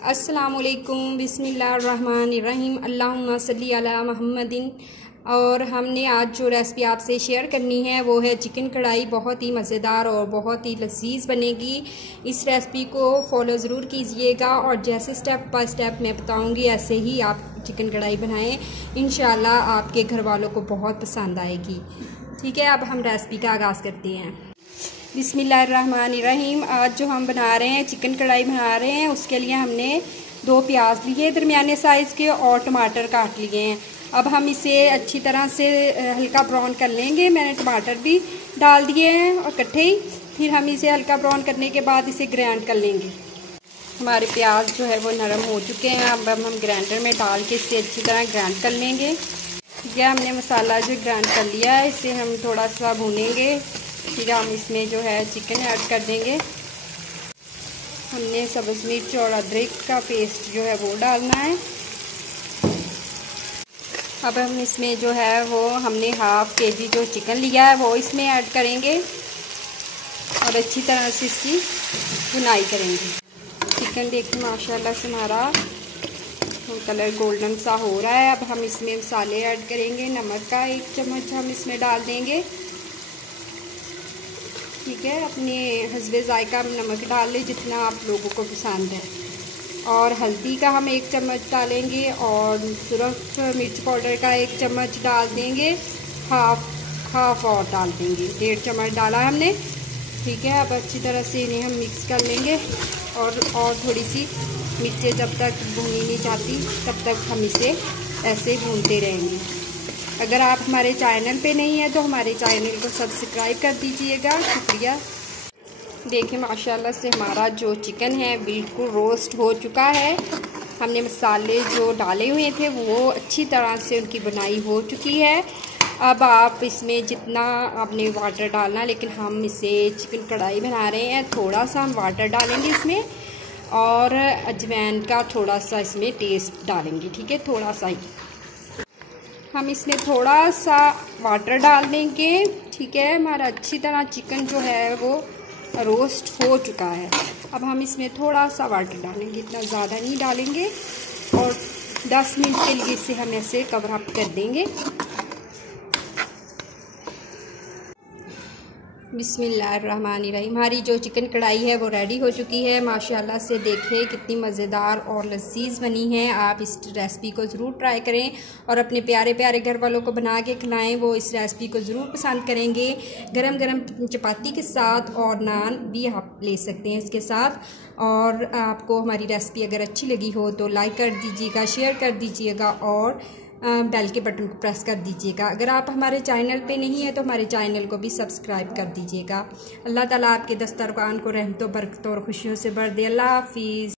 अस्सलामुअलैकुम बिस्मिल्लाहिर्रहमानिर्रहीम अल्लाहुम्मा सल्ली अला मुहम्मदिन। और हमने आज जो रेसिपी आपसे शेयर करनी है वो है चिकन कढ़ाई। बहुत ही मज़ेदार और बहुत ही लजीज बनेगी। इस रेसिपी को फॉलो ज़रूर कीजिएगा और जैसे स्टेप बाय स्टेप मैं बताऊंगी ऐसे ही आप चिकन कढ़ाई बनाएं। इंशाल्लाह आपके घर वालों को बहुत पसंद आएगी। ठीक है, अब हम रेसिपी का आगाज़ करते हैं। बिस्मिल्लाहिर्रहमानिर्रहीम। आज जो हम बना रहे हैं चिकन कढ़ाई बना रहे हैं, उसके लिए हमने 2 प्याज लिए दरमियाने साइज़ के और टमाटर काट लिए हैं। अब हम इसे अच्छी तरह से हल्का ब्राउन कर लेंगे। मैंने टमाटर भी डाल दिए हैं और इकट्ठे ही। फिर हम इसे हल्का ब्राउन करने के बाद इसे ग्राइंड कर लेंगे। हमारे प्याज जो है वो नरम हो चुके हैं। अब हम ग्राइंडर में डाल के इसे अच्छी तरह ग्राइंड कर लेंगे। ठीक है, हमने मसाला जो ग्राइंड कर लिया है इसे हम थोड़ा सा भूनेंगे। फिर हम इसमें जो है चिकन ऐड कर देंगे। हमने सब्ज़ मिर्च और अदरक का पेस्ट जो है वो डालना है। अब हम इसमें जो है वो हमने हाफ केजी जो चिकन लिया है वो इसमें ऐड करेंगे और अच्छी तरह से इसकी भुनाई करेंगे। चिकन देखिए माशाल्लाह से हमारा कलर गोल्डन सा हो रहा है। अब हम इसमें मसाले ऐड करेंगे। नमक का 1 चम्मच हम इसमें डाल देंगे। ठीक है, अपने हस्बे ज़ायका नमक डाल लें जितना आप लोगों को पसंद है। और हल्दी का हम 1 चम्मच डालेंगे और सिर्फ मिर्च पाउडर का 1 चम्मच डाल देंगे। हाफ और डाल देंगे। 1.5 चम्मच डाला हमने। ठीक है, अब अच्छी तरह से इन्हें हम मिक्स कर लेंगे और थोड़ी सी मिर्चें जब तक भूनी नहीं जाती तब तक हम इसे ऐसे भूनते रहेंगे। अगर आप हमारे चैनल पे नहीं हैं तो हमारे चैनल को सब्सक्राइब कर दीजिएगा। शुक्रिया। देखिए माशाल्लाह से हमारा जो चिकन है बिल्कुल रोस्ट हो चुका है। हमने मसाले जो डाले हुए थे वो अच्छी तरह से उनकी बनाई हो चुकी है। अब आप इसमें जितना आपने वाटर डालना, लेकिन हम इसे चिकन कढ़ाई बना रहे हैं थोड़ा सा हम वाटर डालेंगे इसमें और अजवाइन का थोड़ा सा इसमें टेस्ट डालेंगे। ठीक है, थोड़ा सा ही हम इसमें थोड़ा सा वाटर डाल देंगे। ठीक है, हमारा अच्छी तरह चिकन जो है वो रोस्ट हो चुका है। अब हम इसमें थोड़ा सा वाटर डालेंगे, इतना ज़्यादा नहीं डालेंगे और 10 मिनट के लिए इसे हम ऐसे कवर अप कर देंगे। बिस्मिल्लाहिर्रहमानिर्रहीम। हमारी जो चिकन कढ़ाई है वो रेडी हो चुकी है। माशाल्लाह से देखिए कितनी मज़ेदार और लजीज बनी है। आप इस रेसिपी को ज़रूर ट्राई करें और अपने प्यारे प्यारे घर वालों को बना के खिलाएं। वो इस रेसिपी को ज़रूर पसंद करेंगे। गरम गरम चपाती के साथ और नान भी आप ले सकते हैं इसके साथ। और आपको हमारी रेसिपी अगर अच्छी लगी हो तो लाइक कर दीजिएगा, शेयर कर दीजिएगा और बेल के बटन को प्रेस कर दीजिएगा। अगर आप हमारे चैनल पे नहीं है तो हमारे चैनल को भी सब्सक्राइब कर दीजिएगा। अल्लाह ताला आपके दस्तरखान को रहमतों बरकतों और खुशियों से भर दे। अल्लाह हाफिज़।